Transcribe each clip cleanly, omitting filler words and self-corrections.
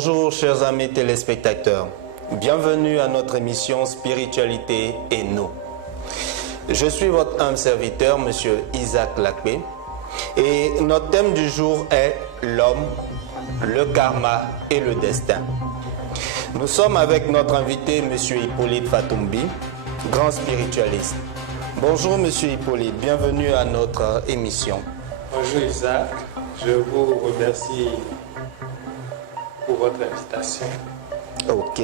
Bonjour chers amis téléspectateurs, bienvenue à notre émission Spiritualité et nous. Je suis votre humble serviteur, Monsieur Isaac Lakbé, et notre thème du jour est l'homme, le karma et le destin. Nous sommes avec notre invité, Monsieur Hippolyte Fatumbi, grand spiritualiste. Bonjour Monsieur Hippolyte, bienvenue à notre émission. Bonjour Isaac, je vous remercie pour votre invitation. Ok.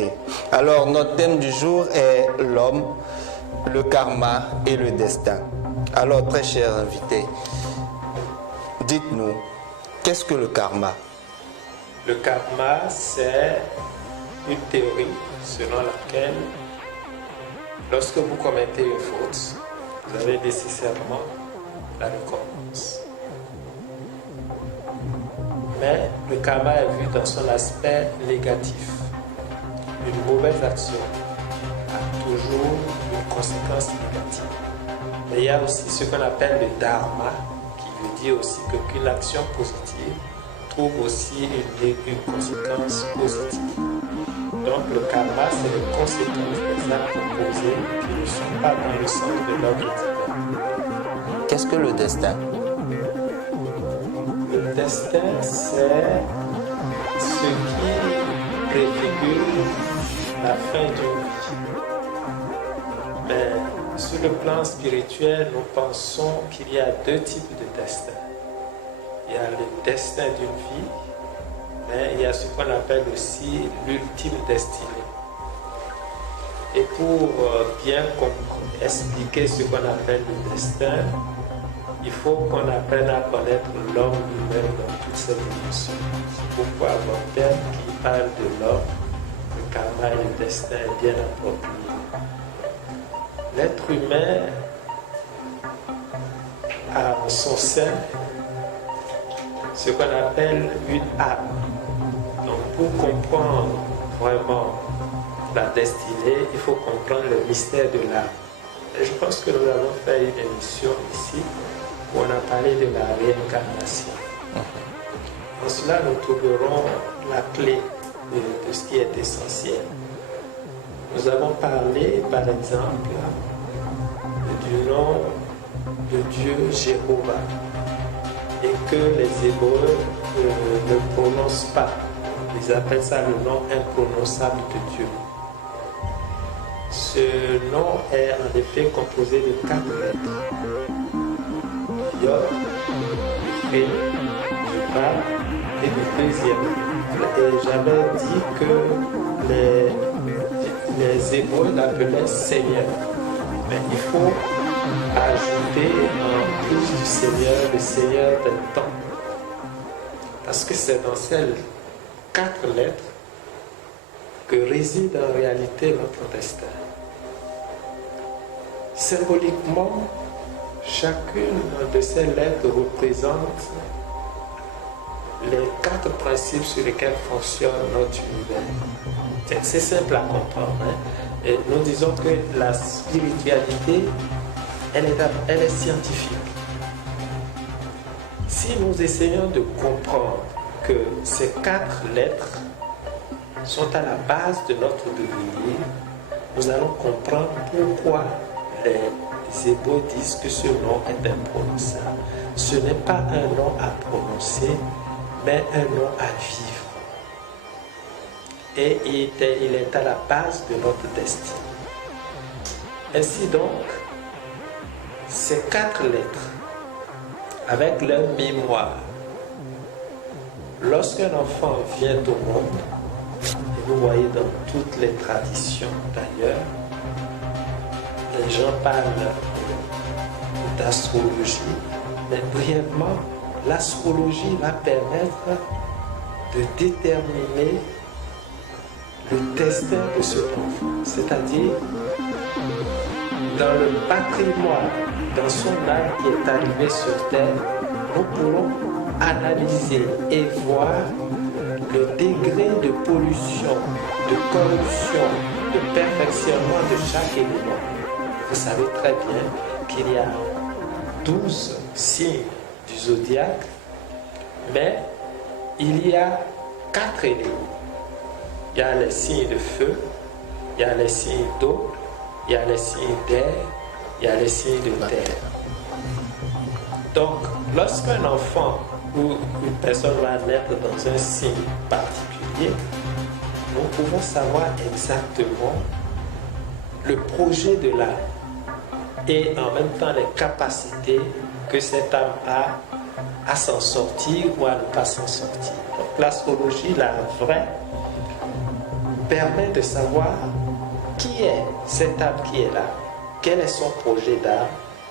Alors, notre thème du jour est l'homme, le karma et le destin. Alors, très cher invité, dites-nous, qu'est-ce que le karma? Le karma, c'est une théorie selon laquelle, lorsque vous commettez une faute, vous avez nécessairement la récompense. Mais le karma est vu dans son aspect négatif. Une mauvaise action a toujours une conséquence négative. Mais il y a aussi ce qu'on appelle le dharma, qui veut dire aussi qu'une action positive trouve aussi une conséquence positive. Donc le karma, c'est les conséquences des actes posés qui ne sont pas dans le sens de l'ordre divin. Qu'est-ce que le destin? Le destin, c'est ce qui préfigure la fin d'une vie. Mais sur le plan spirituel, nous pensons qu'il y a deux types de destin. Il y a le destin d'une vie, mais il y a ce qu'on appelle aussi l'ultime destinée. Et pour bien expliquer ce qu'on appelle le destin, il faut qu'on apprenne à connaître l'homme lui-même dans toutes ses dimensions. C'est pourquoi mon thème qui parle de l'homme, le karma et le destin est bien approprié. L'être humain a en son sein ce qu'on appelle une âme. Donc pour comprendre vraiment la destinée, il faut comprendre le mystère de l'âme. Et je pense que nous avons fait une émission ici où on a parlé de la réincarnation. En cela, nous trouverons la clé de ce qui est essentiel. Nous avons parlé, par exemple, du nom de Dieu Jéhovah et que les Hébreux ne prononcent pas. Ils appellent ça le nom imprononçable de Dieu. Ce nom est en effet composé de 4 lettres. Yod, du Ré, du Vav et du deuxième. Et j'avais dit que les Hébreux l'appelaient Seigneur. Mais il faut ajouter en plus du Seigneur, le Seigneur d'un temps. Parce que c'est dans ces 4 lettres que réside en réalité notre destin. Symboliquement, chacune de ces lettres représente les 4 principes sur lesquels fonctionne notre univers. C'est simple à comprendre. Et nous disons que la spiritualité, elle est scientifique. Si nous essayons de comprendre que ces 4 lettres sont à la base de notre devenir, nous allons comprendre pourquoi les Hébreux disent que ce nom est imprononçable. Ce n'est pas un nom à prononcer, mais un nom à vivre. Et il est à la base de notre destin. Ainsi donc, ces 4 lettres, avec leur mémoire, lorsqu'un enfant vient au monde, et vous voyez dans toutes les traditions d'ailleurs, les gens parlent d'astrologie, mais brièvement, l'astrologie va permettre de déterminer le destin de ce enfant. C'est-à-dire, dans le patrimoine, dans son âme qui est arrivé sur terre, nous pourrons analyser et voir le degré de pollution, de corruption, de perfectionnement de chaque élément. Vous savez très bien qu'il y a 12 signes du zodiaque, mais il y a 4 éléments. Il y a les signes de feu, il y a les signes d'eau, il y a les signes d'air, il y a les signes de terre. Donc, lorsqu'un enfant ou une personne va naître dans un signe particulier, nous pouvons savoir exactement le projet de l'âme et en même temps les capacités que cette âme a à s'en sortir ou à ne pas s'en sortir. Donc, l'astrologie, la vraie, permet de savoir qui est cette âme qui est là, quel est son projet d'âme,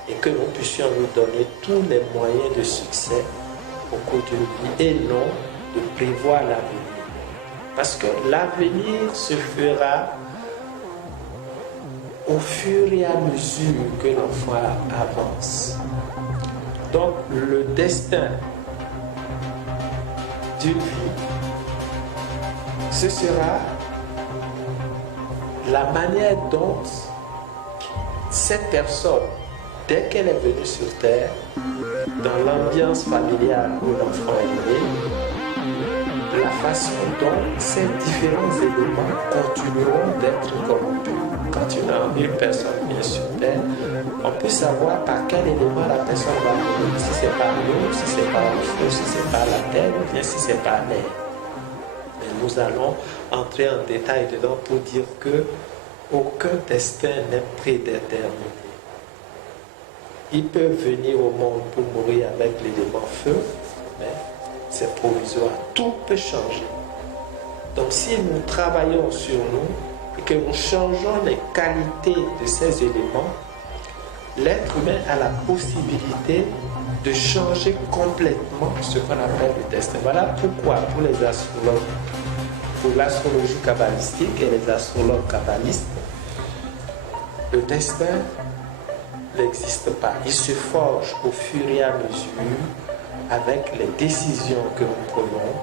et que nous puissions nous donner tous les moyens de succès au cours d'une vie et non de prévoir l'avenir. Parce que l'avenir se fera au fur et à mesure que l'enfant avance. Donc le destin d'une vie, ce sera la manière dont cette personne, dès qu'elle est venue sur Terre, dans l'ambiance familiale où l'enfant est né, la façon dont ces différents éléments continueront d'être corrompus. Quand une personne vient sur Terre, on peut savoir par quel élément la personne va venir. Si c'est par l'eau, si c'est par le feu, si c'est par la terre, ou bien si c'est par l'air. Mais nous allons entrer en détail dedans pour dire que aucun destin n'est prédéterminé. Il peut venir au monde pour mourir avec l'élément feu, mais c'est provisoire. Tout peut changer. Donc si nous travaillons sur nous et que nous changeons les qualités de ces éléments, l'être humain a la possibilité de changer complètement ce qu'on appelle le destin. Voilà pourquoi pour les astrologues, pour l'astrologie kabbalistique et les astrologues kabbalistes, le destin n'existe pas. Il se forge au fur et à mesure avec les décisions que nous prenons,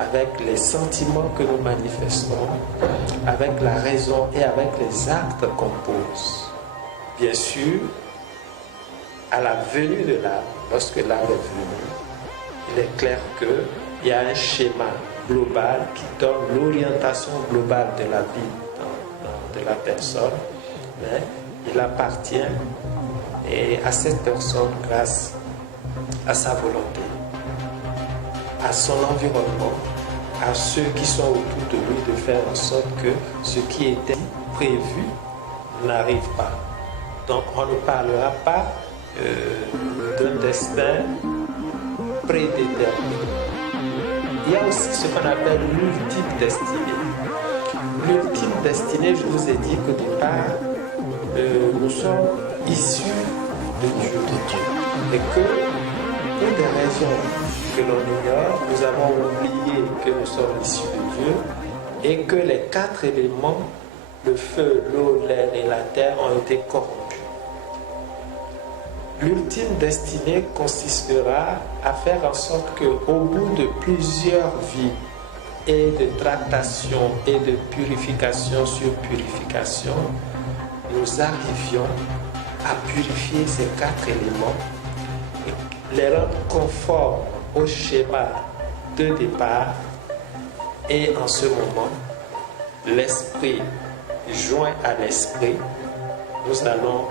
avec les sentiments que nous manifestons, avec la raison et avec les actes qu'on pose. Bien sûr, à la venue de l'âme, lorsque l'âme est venue, il est clair qu'il y a un schéma global qui donne l'orientation globale de la vie de la personne, mais il appartient à cette personne grâce à sa volonté, à son environnement, à ceux qui sont autour de lui, de faire en sorte que ce qui était prévu n'arrive pas. Donc on ne parlera pas d'un destin prédéterminé. Il y a aussi ce qu'on appelle l'ultime destinée. L'ultime destinée, je vous ai dit qu'au départ, nous sommes issus de Dieu. Et que, pour des raisons que l'on ignore, nous avons oublié que nous sommes issus de Dieu et que les 4 éléments, le feu, l'eau, l'air et la terre, ont été corrompus. L'ultime destinée consistera à faire en sorte qu'au bout de plusieurs vies et de tractation et de purification sur purification, nous arrivions à purifier ces 4 éléments et les rendre conformes au schéma de départ. Et en ce moment, l'esprit joint à l'esprit, nous allons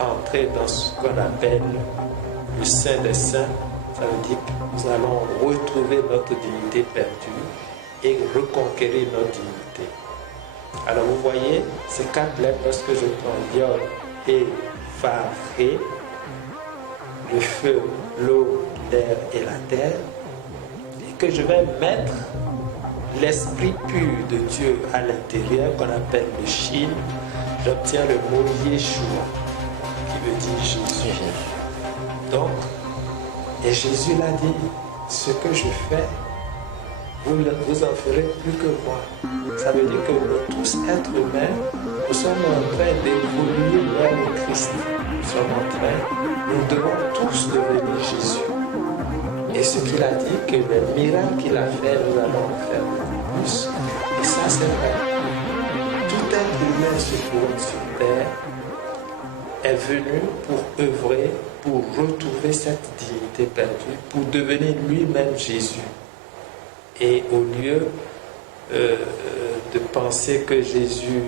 entrer dans ce qu'on appelle le Saint des Saints. Ça veut dire que nous allons retrouver notre dignité perdue et reconquérir notre dignité. Alors vous voyez, ces 4 lettres, lorsque je prends Yod et Vav-Ré, le feu, l'eau, l'air et la terre, et que je vais mettre l'esprit pur de Dieu à l'intérieur, qu'on appelle le Shin, j'obtiens le mot Yeshua, qui veut dire Jésus. Donc, et Jésus l'a dit, ce que je fais, vous en ferez plus que moi. Ça veut dire que nous tous, êtres humains, nous sommes en train d'évoluer vers le Christ. Nous devons tous devenir Jésus. Et ce qu'il a dit, que les miracles qu'il a fait, nous allons en faire plus. Et ça, c'est vrai. Tout être humain se trouve sur terre est venu pour œuvrer, pour retrouver cette dignité perdue, pour devenir lui-même Jésus. Et au lieu de penser que Jésus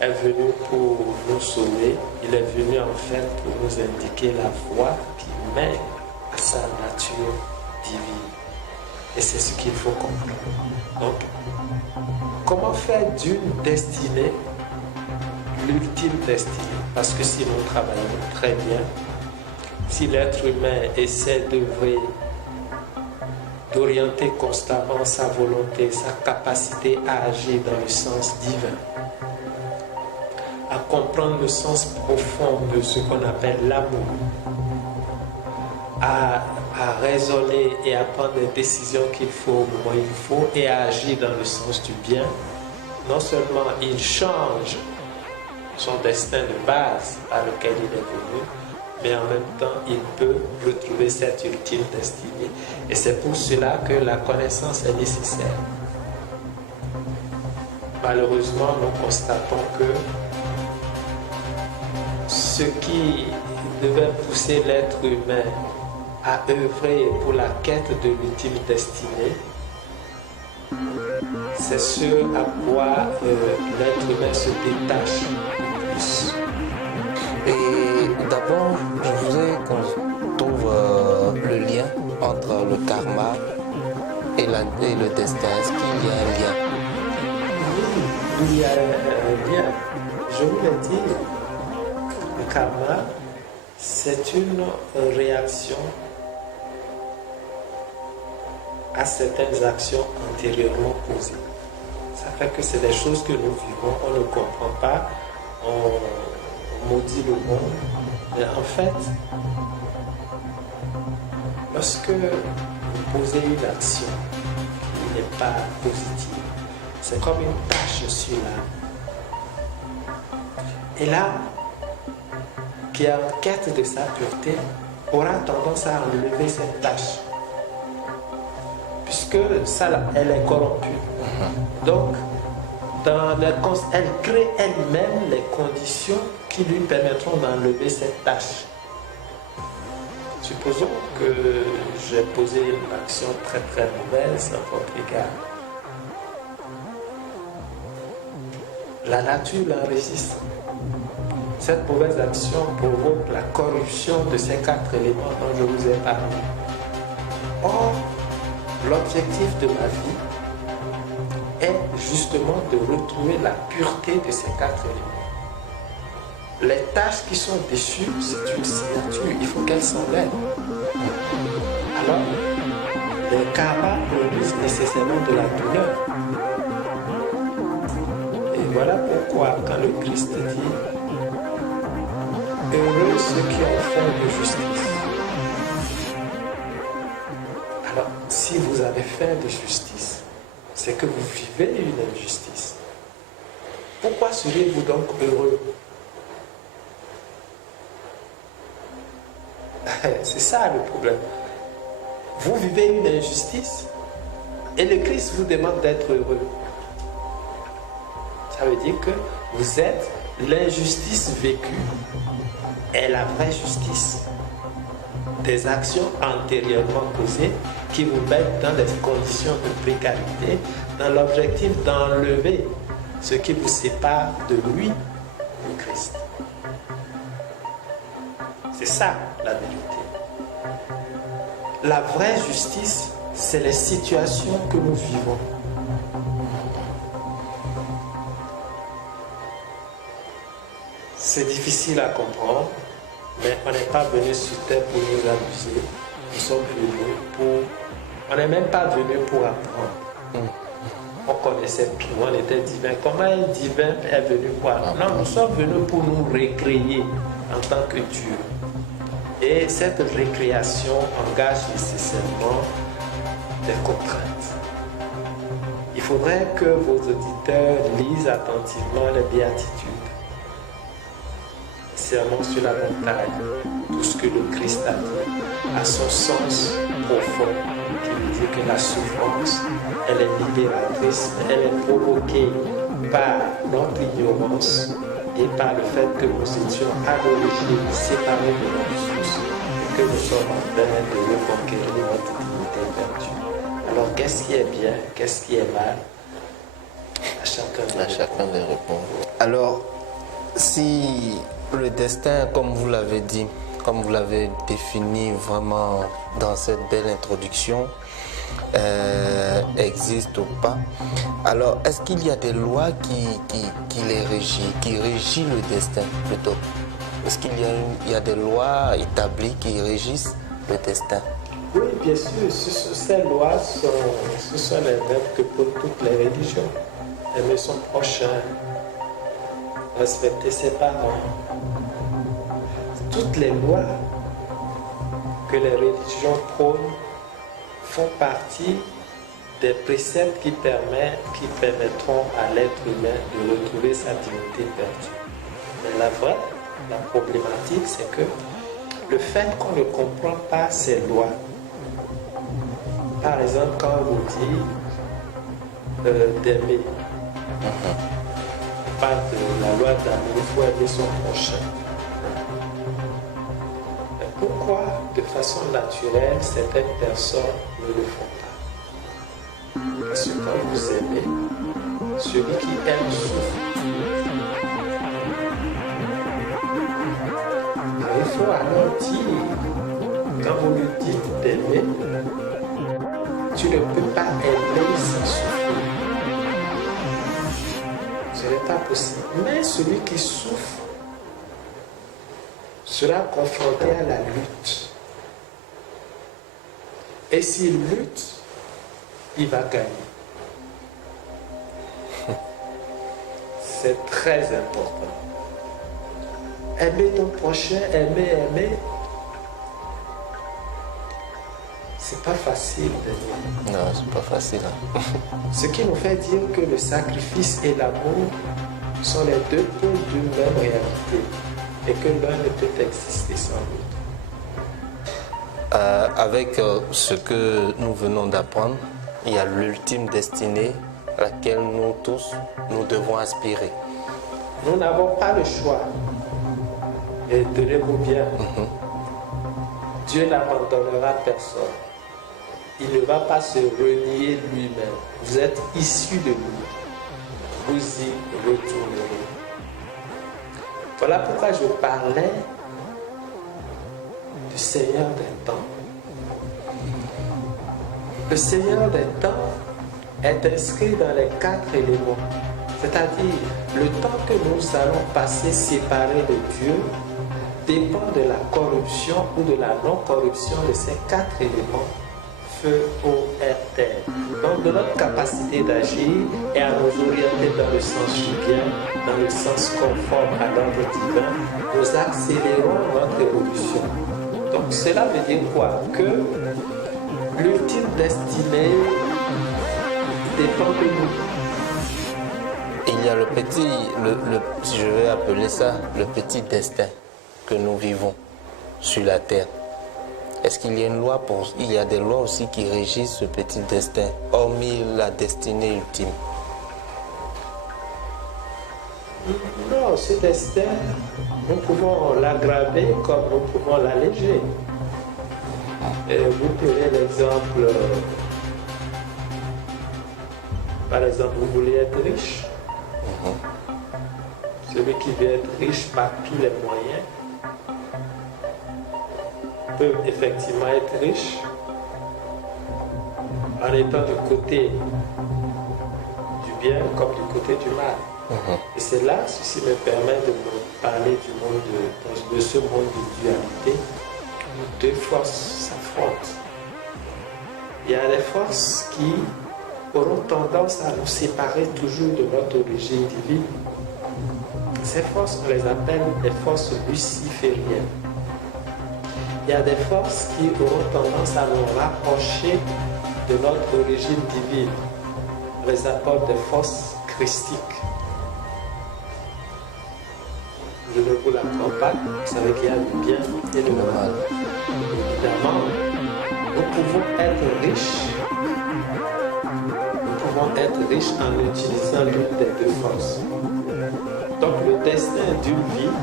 est venu pour nous sauver. Il est venu en fait pour nous indiquer la voie qui mène à sa nature divine. Et c'est ce qu'il faut comprendre. Donc, comment faire d'une destinée l'ultime destinée? Parce que si nous travaillons très bien, si l'être humain essaie d'orienter constamment sa volonté, sa capacité à agir dans le sens divin, à comprendre le sens profond de ce qu'on appelle l'amour, à raisonner et à prendre les décisions qu'il faut au moment où il faut et à agir dans le sens du bien, non seulement il change son destin de base par lequel il est venu, mais en même temps il peut retrouver cette ultime destinée. Et c'est pour cela que la connaissance est nécessaire. Malheureusement, nous constatons que ce qui devait pousser l'être humain à œuvrer pour la quête de l'ultime destinée, c'est ce à quoi l'être humain se détache le plus. Et d'abord, je voudrais qu'on trouve le lien entre le karma et le destin. Est-ce qu'il y a un lien? Oui, il y a un lien. Je vous l'ai dit, le karma, c'est une réaction à certaines actions antérieurement posées. Ça fait que c'est des choses que nous vivons, on ne comprend pas, on maudit le monde. Mais en fait, lorsque vous posez une action qui n'est pas positive, c'est comme une tache sur l'âme. Et l'âme, qui est en quête de sa pureté, aura tendance à enlever cette tache, puisque ça, elle est corrompue. Donc, elle crée elle-même les conditions qui lui permettront d'enlever cette tâche. Supposons que j'ai posé une action très très mauvaise à votre égard. La nature l'enregistre. Cette mauvaise action provoque la corruption de ces 4 éléments dont je vous ai parlé. Or, l'objectif de ma vie est justement de retrouver la pureté de ces 4 éléments. Les tâches qui sont déçues, c'est une signature, il faut qu'elles s'enlèvent. Alors, les karmas produisent nécessairement de la douleur. Et voilà pourquoi, quand le Christ dit « Heureux ceux qui ont faim de justice », alors, si vous avez faim de justice, c'est que vous vivez une injustice. Pourquoi seriez-vous donc heureux? C'est ça le problème. Vous vivez une injustice et le Christ vous demande d'être heureux. Ça veut dire que vous êtes l'injustice vécue et la vraie justice. Des actions antérieurement causées qui vous mettent dans des conditions de précarité, dans l'objectif d'enlever ce qui vous sépare de lui, le Christ. C'est ça la vérité. La vraie justice, c'est les situations que nous vivons. C'est difficile à comprendre, mais on n'est pas venu sur terre pour nous amuser. Nous sommes venus pour... On n'est même pas venu pour apprendre. On connaissait tout, on était divin. Comment un divin est venu pour apprendre? Non, nous sommes venus pour nous récréer en tant que Dieu. Et cette récréation engage nécessairement des contraintes. Il faudrait que vos auditeurs lisent attentivement les béatitudes. Sermon sur la montagne, tout ce que le Christ a dit, a son sens profond, qui veut dire que la souffrance, elle est libératrice, elle est provoquée par notre ignorance et par le fait que nous étions à l'origine séparés de notre source et que nous sommes en train de reconquérir notre dignité perdue. Alors, qu'est-ce qui est bien, qu'est-ce qui est mal? À chacun de répondre. Alors, si le destin, comme vous l'avez dit, comme vous l'avez défini vraiment dans cette belle introduction, existe ou pas, alors est-ce qu'il y a des lois qui les régissent, qui régissent le destin plutôt? Est-ce qu'il y a des lois établies qui régissent le destin? Oui, bien sûr, ces lois ce sont les mêmes que pour toutes les religions. Aimer son prochain, respecter ses parents. Toutes les lois que les religions prônent font partie des préceptes qui permettront à l'être humain de retrouver sa dignité perdue. Mais la problématique, c'est que le fait qu'on ne comprend pas ces lois, par exemple, quand on vous dit d'aimer, on parle de la loi d'amour, il faut aimer son prochain. Mais pourquoi, de façon naturelle, certaines personnes ne le font pas? Parce que quand vous aimez, celui qui aime souffre. Alors, il faut alors dire, quand vous lui dites d'aimer, tu ne peux pas aimer sans souffrir. Ce n'est pas possible. Mais celui qui souffre sera confronté à la lutte. Et s'il lutte, il va gagner. C'est très important. Aimer ton prochain, aimer. C'est pas facile d'aimer. Non, c'est pas facile. Hein. Ce qui nous fait dire que le sacrifice et l'amour sont les deux pôles d'une même réalité et que l'un ne peut exister sans l'autre. Avec ce que nous venons d'apprendre, il y a l'ultime destinée à laquelle nous tous, nous devons aspirer. Nous n'avons pas le choix. Et tenez-vous bien, Dieu n'abandonnera personne. Il ne va pas se renier lui-même. Vous êtes issus de lui. Vous y retournerez. Voilà pourquoi je parlais du Seigneur des temps. Le Seigneur des temps est inscrit dans les 4 éléments. C'est-à-dire, le temps que nous allons passer séparés de Dieu dépend de la corruption ou de la non-corruption de ces 4 éléments. Feu, eau, air, terre. Donc de notre capacité d'agir et à nous orienter dans le sens du bien, dans le sens conforme à l'ordre divin, nous accélérons notre évolution. Donc cela veut dire quoi? Que l'ultime destinée dépend de nous. Il y a le petit, je vais appeler ça le petit destin que nous vivons sur la terre. Est-ce qu'il y a une loi il y a des lois aussi qui régissent ce petit destin, hormis la destinée ultime? Non, ce destin, nous pouvons l'aggraver comme nous pouvons l'alléger. Vous prenez l'exemple, par exemple, vous voulez être riche. Celui qui veut être riche par tous les moyens peut effectivement être riche en étant du côté du bien comme du côté du mal. Et c'est là, ceci me permet de me parler du monde de ce monde de dualité où deux forces s'affrontent. Il y a des forces qui auront tendance à nous séparer toujours de notre origine divine. Ces forces, on les appelle des forces lucifériennes. Il y a des forces qui auront tendance à nous rapprocher de notre origine divine. On les appelle des forces christiques. Je ne vous l'apprends pas, vous savez qu'il y a du bien et du mal. Évidemment, nous pouvons être riches. Nous pouvons être riches en utilisant l'une des deux forces. Donc le destin d'une vie,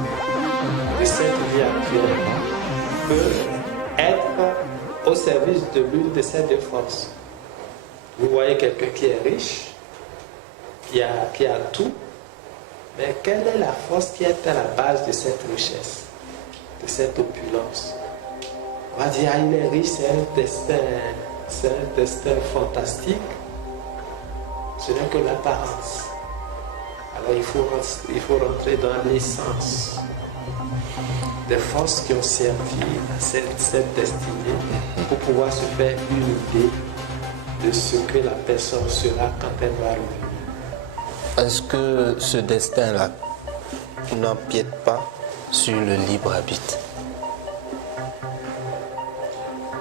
de cette vie actuelle, peut être au service de l'une de ces deux forces. Vous voyez quelqu'un qui est riche, qui a tout, mais quelle est la force qui est à la base de cette richesse, de cette opulence? On va dire, ah, il est riche, c'est un destin fantastique. Ce n'est que l'apparence. Alors il faut rentrer dans l'essence des forces qui ont servi à cette destinée pour pouvoir se faire une idée de ce que la personne sera quand elle va revenir. Est-ce que ce destin-là n'empiète pas sur le libre arbitre?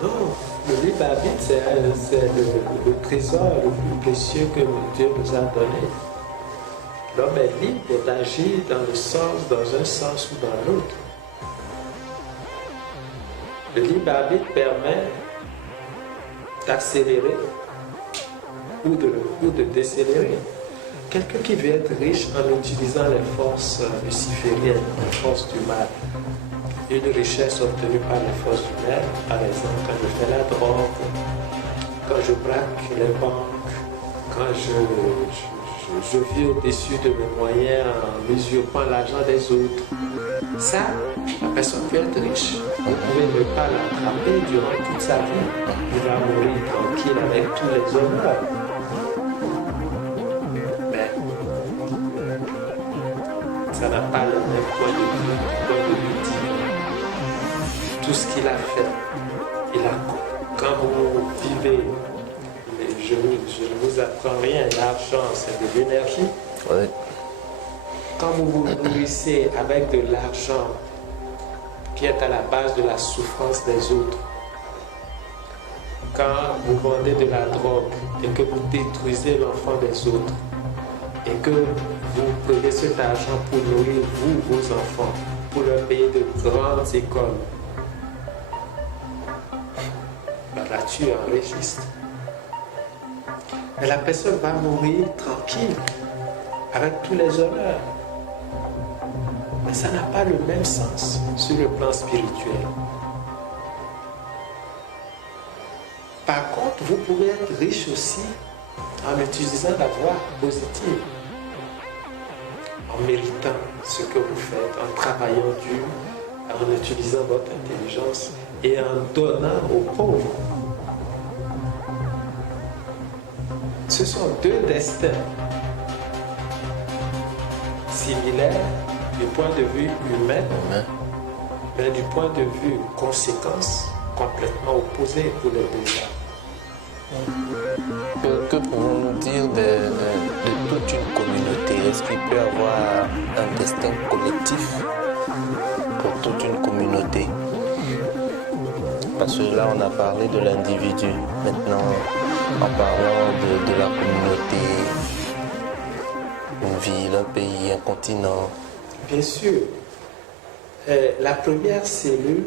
Non, le libre arbitre, c'est le trésor le plus précieux que Dieu nous a donné. L'homme est libre d'agir dans un sens ou dans l'autre. Le libre arbitre permet d'accélérer ou de décélérer. Quelqu'un qui veut être riche en utilisant les forces lucifériennes, les forces du mal, une richesse obtenue par les forces du mal, par exemple quand je fais la drogue, quand je braque les banques, quand je vis au-dessus de mes moyens en usurpant l'argent des autres. Ça, la personne peut être riche. Vous pouvez ne pas l'attraper durant toute sa vie. Il va mourir tranquille avec tous les honneurs. Mais ça n'a pas le même point de vue divin. Tout ce qu'il a fait, quand vous vivez, je ne vous apprends rien, l'argent c'est de l'énergie. Oui. Quand vous vous nourrissez avec de l'argent qui est à la base de la souffrance des autres, quand vous vendez de la drogue et que vous détruisez l'enfant des autres, et que vous prenez cet argent pour nourrir vos enfants, pour leur payer de grandes écoles, là tu enregistres. Mais la personne va mourir tranquille, avec tous les honneurs. Mais ça n'a pas le même sens sur le plan spirituel. Par contre, vous pouvez être riche aussi en utilisant la voie positive, en méritant ce que vous faites, en travaillant dur, en utilisant votre intelligence et en donnant aux pauvres. Ce sont deux destins similaires du point de vue humain, mais du point de vue conséquence, complètement opposés pour les deux. Que pouvons-nous dire de toute une communauté? Est-ce qu'il peut y avoir un destin collectif pour toute une communauté? Parce que là, on a parlé de l'individu. Maintenant, en parlant de la communauté, une ville, un pays, un continent. Bien sûr. La première cellule,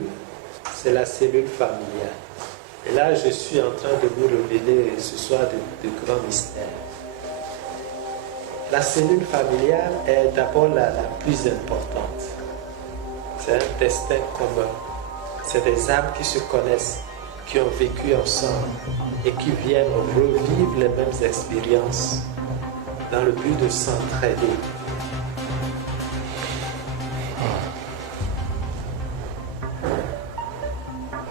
c'est la cellule familiale. Et là, je suis en train de vous révéler ce soir de grands mystères. La cellule familiale est d'abord la plus importante. C'est un destin commun. C'est des âmes qui se connaissent, qui ont vécu ensemble et qui viennent revivre les mêmes expériences dans le but de s'entraider.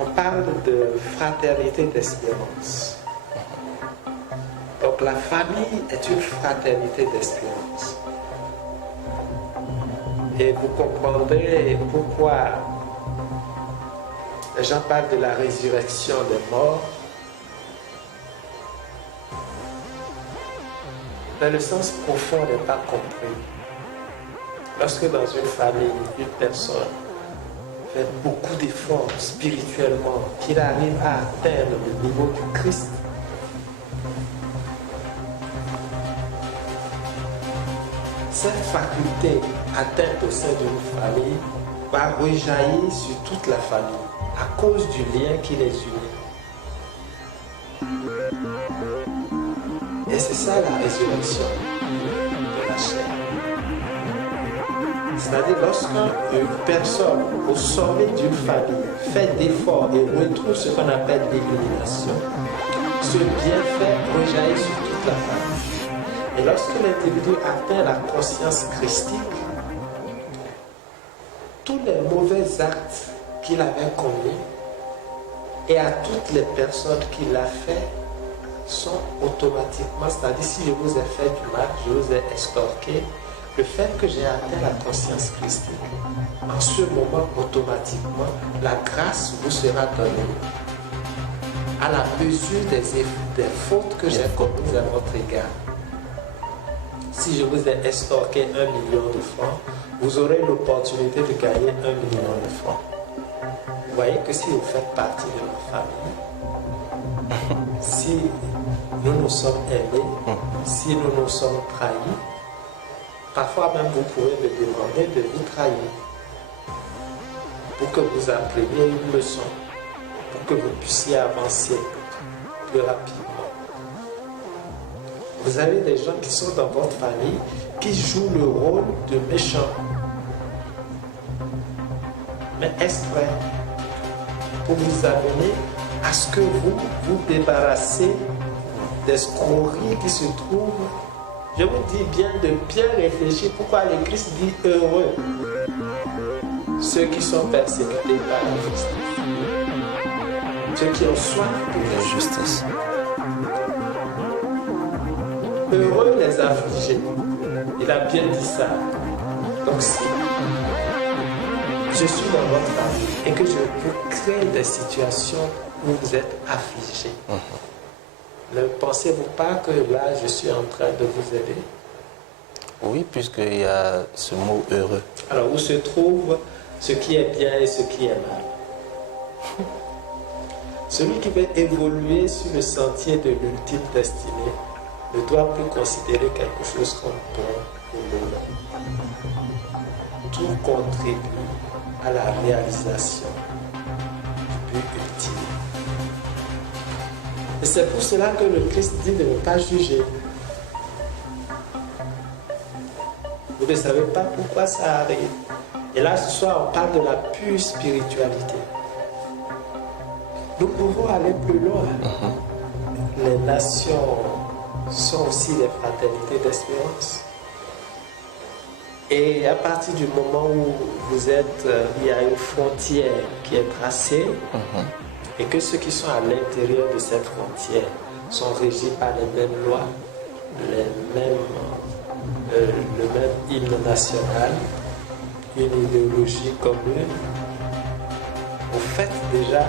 On parle de fraternité d'espérance. Donc la famille est une fraternité d'espérance. Et vous comprendrez pourquoi les gens parlent de la résurrection des morts. Mais le sens profond n'est pas compris. Lorsque dans une famille, une personne fait beaucoup d'efforts spirituellement, qu'il arrive à atteindre le niveau du Christ, cette faculté atteinte au sein d'une famille va rejaillir sur toute la famille à cause du lien qui les unit. Et c'est ça la résurrection de la chair. C'est-à-dire lorsqu'une personne au sommet d'une famille fait d'efforts et retrouve ce qu'on appelle l'illumination, ce bienfait rejaillit sur toute la famille. Et lorsque l'individu atteint la conscience christique, tous les mauvais actes qu'il avait commis et à toutes les personnes qu'il a fait sont automatiquement, c'est-à-dire si je vous ai fait du mal, je vous ai extorqué, le fait que j'ai atteint la conscience christique, en ce moment, automatiquement, la grâce vous sera donnée à la mesure des fautes que j'ai commises à votre égard. Si je vous ai extorqué 1 million de francs, vous aurez l'opportunité de gagner 1 million de francs. Vous voyez que si vous faites partie de ma famille, si nous nous sommes aimés, si nous nous sommes trahis, parfois même vous pouvez me demander de vous trahir pour que vous appreniez une leçon, pour que vous puissiez avancer plus rapidement. Vous avez des gens qui sont dans votre famille qui jouent le rôle de méchants, mais exprès, pour vous amener à ce que vous vous débarrassez des scories qui se trouvent. Je vous dis bien de bien réfléchir pourquoi le Christ dit heureux ceux qui sont persécutés par la justice, ceux qui ont soif de la justice. Heureux les affligés. Il a bien dit ça. Donc si je suis dans votre famille et que je vous crée des situations où vous êtes affligés, ne pensez-vous pas que là, je suis en train de vous aider? Oui, puisqu'il y a ce mot heureux. Alors, où se trouve ce qui est bien et ce qui est mal? Celui qui veut évoluer sur le sentier de l'ultime destinée ne doit plus considérer quelque chose comme bon ou mauvais. Tout contribue à la réalisation du but ultime. Et c'est pour cela que le Christ dit de ne pas juger. Vous ne savez pas pourquoi ça arrive. Et là, ce soir, on parle de la pure spiritualité. Nous pouvons aller plus loin. Les nations sont aussi des fraternités d'espérance. Et à partir du moment où vous êtes, il y a une frontière qui est tracée, et que ceux qui sont à l'intérieur de cette frontière sont régis par les mêmes lois, le même hymne national, une idéologie commune, vous faites déjà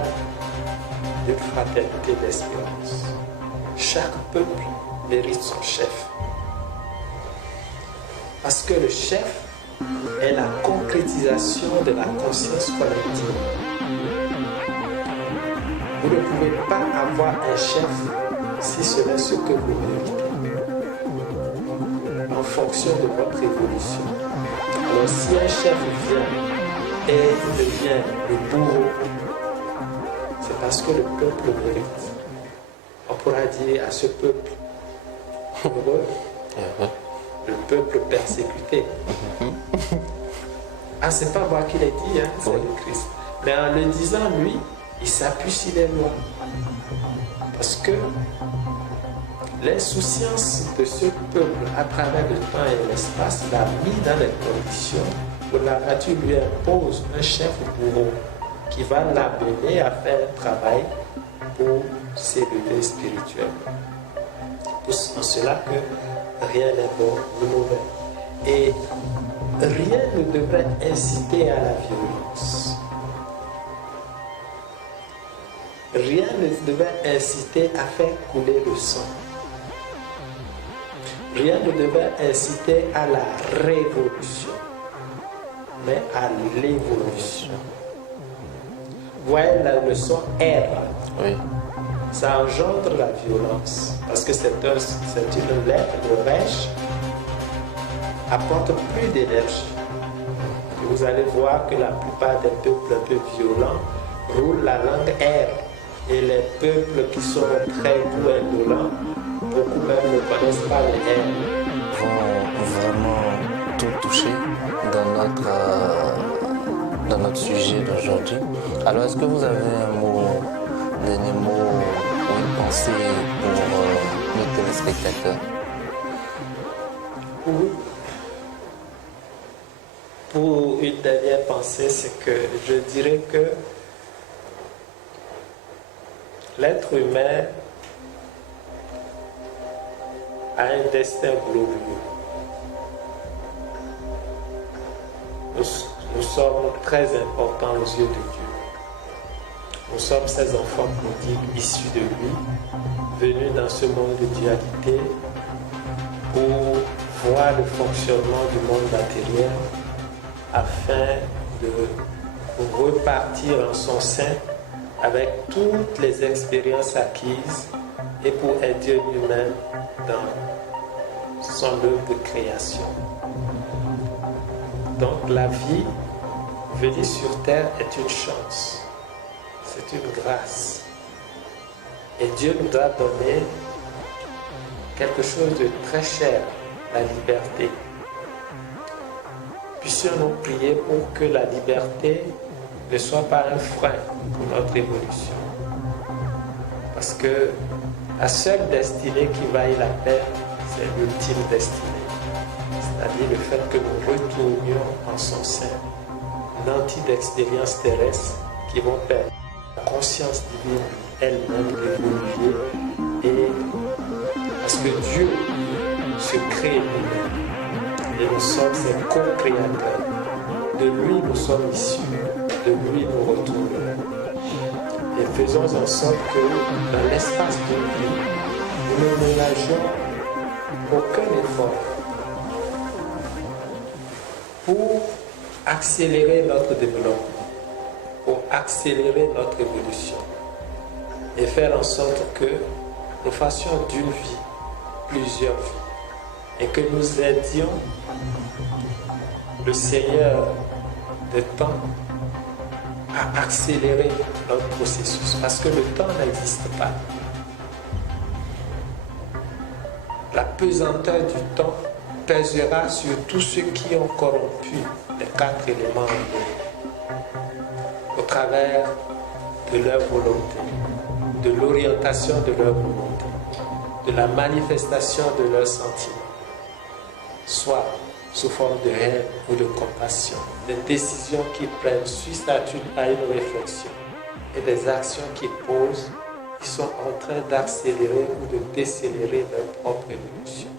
une fraternité d'espérance. Chaque peuple mérite son chef. Parce que le chef est la concrétisation de la conscience collective. Vous ne pouvez pas avoir un chef si ce n'est ce que vous méritez, en fonction de votre évolution. Alors si un chef vient et devient le bourreau, c'est parce que le peuple mérite. On pourra dire à ce peuple heureux, le peuple persécuté. Ah, c'est pas moi qui l'ai dit, hein, c'est le Christ. Mais en le disant, lui, il s'appuie sur les lois. Parce que l'insouciance de ce peuple à travers le temps et l'espace l'a mis dans les conditions où la nature lui impose un chef bourreau qui va l'amener à faire un travail pour s'élever spirituellement. C'est en cela que rien n'est bon ni mauvais. Et rien ne devrait inciter à la violence. Rien ne devait inciter à faire couler le sang. Rien ne devait inciter à la révolution, mais à l'évolution. Vous voyez la leçon R. Oui. Ça engendre la violence, parce que c'est une lettre de rêche apporte plus d'énergie. Et vous allez voir que la plupart des peuples un peu violents roulent la langue R. Et les peuples qui sont très doux et indolents, beaucoup même ne connaissent pas les R. Vont vraiment tout toucher dans notre sujet d'aujourd'hui. Alors, est-ce que vous avez un dernier mot ou une pensée pour nos téléspectateurs? Pour une dernière pensée, c'est que je dirais que l'être humain a un destin glorieux. Nous sommes très importants aux yeux de Dieu. Nous sommes ces enfants prodigues issus de lui, venus dans ce monde de dualité pour voir le fonctionnement du monde matériel afin de repartir en son sein avec toutes les expériences acquises et pour aider lui-même dans son œuvre de création. Donc la vie venue sur terre est une chance, c'est une grâce. Et Dieu nous a donné quelque chose de très cher, la liberté. Puissions-nous prier pour que la liberté ne soit pas un frein pour notre évolution. Parce que la seule destinée qui vaille la peine, c'est l'ultime destinée. C'est-à-dire le fait que nous retournions en son sein, nantis d'expériences terrestres qui vont permettre à la conscience divine elle-même d'évoluer. Et parce que Dieu se crée lui-même. Et nous sommes ses co-créateurs. De lui nous sommes issus, de lui nous retournons. Et faisons en sorte que dans l'espace de vie, nous ne ménageons aucun effort pour accélérer notre développement, pour accélérer notre évolution et faire en sorte que nous fassions d'une vie plusieurs vies et que nous aidions le Seigneur de temps à accélérer notre processus parce que le temps n'existe pas. La pesanteur du temps pèsera sur tous ceux qui ont corrompu les 4 éléments en eux, au travers de leur volonté, de l'orientation de leur volonté, de la manifestation de leurs sentiments, soit sous forme de haine ou de compassion, des décisions qu'ils prennent suite à une réflexion et des actions qu'ils posent, ils sont en train d'accélérer ou de décélérer leur propre évolution.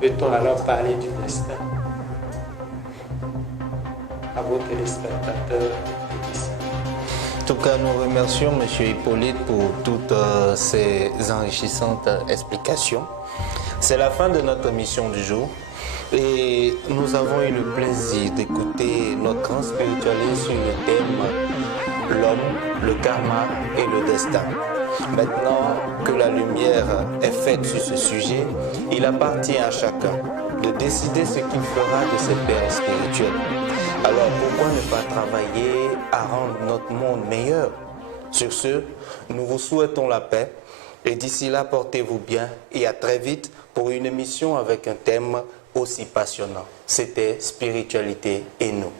Peut-on alors parler du destin? À vos téléspectateurs ici. En tout cas, nous remercions M. Hippolyte pour toutes ces enrichissantes explications. C'est la fin de notre émission du jour et nous avons eu le plaisir d'écouter notre grand spiritualiste sur le thème l'homme, le karma et le destin. Maintenant que la lumière est faite sur ce sujet, il appartient à chacun de décider ce qu'il fera de ses pères spirituels. Alors pourquoi ne pas travailler à rendre notre monde meilleur? Sur ce, nous vous souhaitons la paix et d'ici là, portez-vous bien et à très vite pour une émission avec un thème aussi passionnant. C'était Spiritualité et nous.